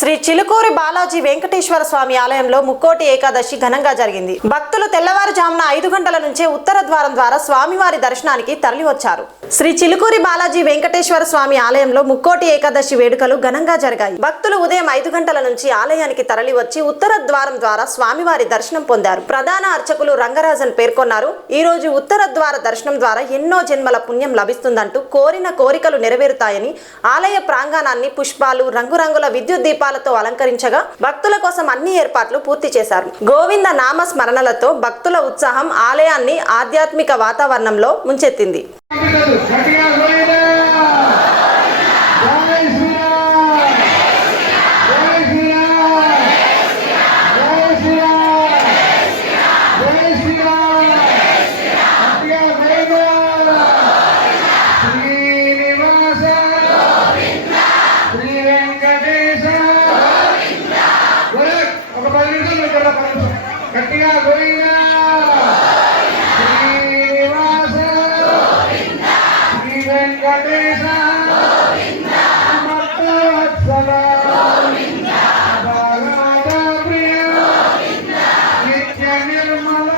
శ్రీ చిలుకూరి బాలాజీ వెంకటేశ్వర స్వామి ఆలయంలో ముక్కోటి ఏకాదశి ఘనంగా జరిగింది. భక్తులు తెల్లవారుజామున 5 గంటల నుంచే ఉత్తర ద్వారం ద్వారా స్వామివారి దర్శనానికి తరలివచ్చారు. శ్రీ చిలుకూరి బాలాజీ వెంకటేశ్వర స్వామి ఆలయంలో ముక్కోటి ఏకాదశి వేడుకలు ఘనంగా జరిగాయి. భక్తులు ఉదయం 5 గంటల నుంచి ఆలయానికి తరలివచ్చి ఉత్తర ద్వారం ద్వారా స్వామివారి దర్శనం పొందారు. ప్రధాన అర్చకులు రంగరాజన్ పేర్కొన్నారు, ఈ రోజు ఉత్తర ద్వార దర్శనం ద్వారా ఎన్నో జన్మల పుణ్యం లభిస్తుందంటూ కోరిన కోరికలు నెరవేరుతాయని ఆలయ ప్రాంగణాన్ని పుష్పాలు, రంగురంగుల విద్యుత్ దీపాలతో అలంకరించగా భక్తుల కోసం అన్ని ఏర్పాట్లు పూర్తి చేశారు. గోవింద నామ స్మరణలతో భక్తుల ఉత్సాహం ఆలయాన్ని ఆధ్యాత్మిక వాతావరణంలో ముంచెత్తింది. గట్టిగా గోవింద శ్రీనివాస శ్రీ వెంకటేశ భక్తవత్సల బాలాద ప్రియ నిత్య నిర్మల